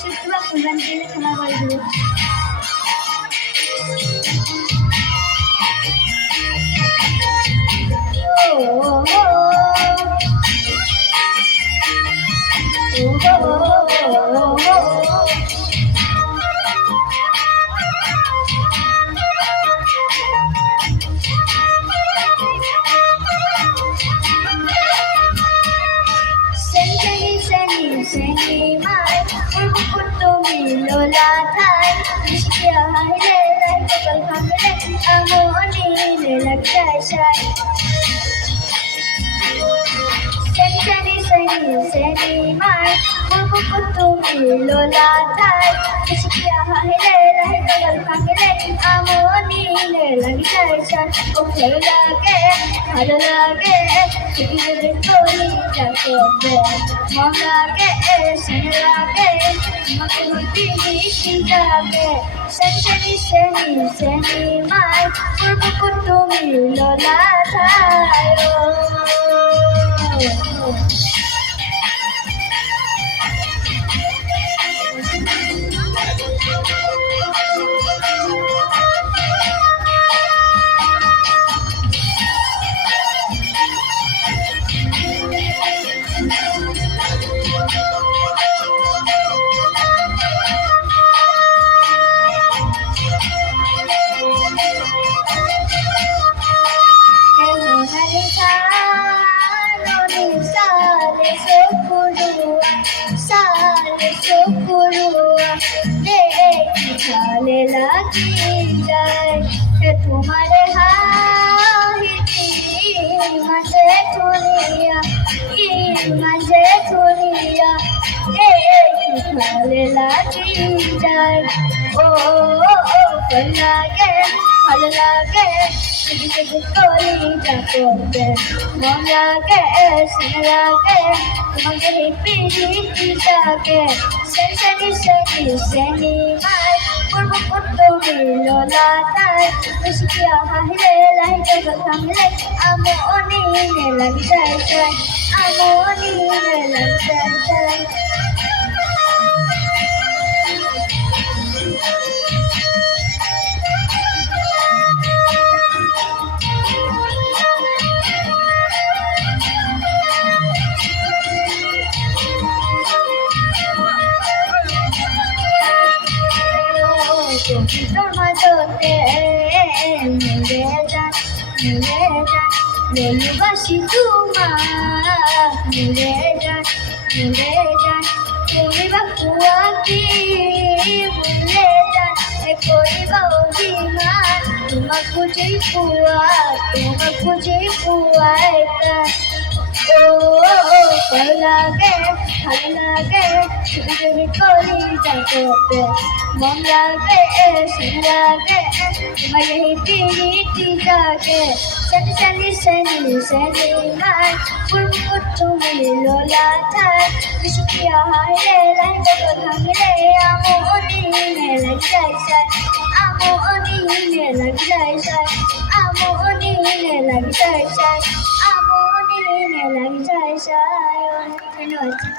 শিখতে বা কোরবান দিলে ক্ষমা করে দেবো। ভালো লাগে মন লাগে সেনে লাগে তোমাকে হইতে মিষ্টি লাগে সেনি সেনি সেনি মাই করবো তুমি লোলা तुम्हारे मजे दुनिया मजे दुनिया ভালো লাগে যায় ও লাগে ভালো লাগে করি যা করতে মন লাগে শুনে লাগে তোমাকে পিড়িটাকে সেনি সেনি সেনি মাই করবো তুমি লোলা তাই বেশি হাহিলে লাইতে থামলে আমো অনিনে লাগে যায় যায় আমো অনিনে লাগে যায় যায় তোর মাঝতে মিলে যান লেলুবাসি তোমার মিলে যান করিবা কুয়াকি ভুলে যান করিবা অভিমান তোমার খুঁজে ভালো লাগে তুমি করি যা করতে মন লাগে শুনে লাগে তোমার এই পিড়িটাকে সেনি সেনি সেনি সেনি মাই করবো তুমি লোলা থাই বেশি হাইলে লাইতে থামলে আমো অনিনে লাগে যায় যায় আমো অনিনে লাগে যায় যায় আমো অনিনে লাগে যায় যায় আমো অনিনে লাগে যায় যায় ধন্যবাদ।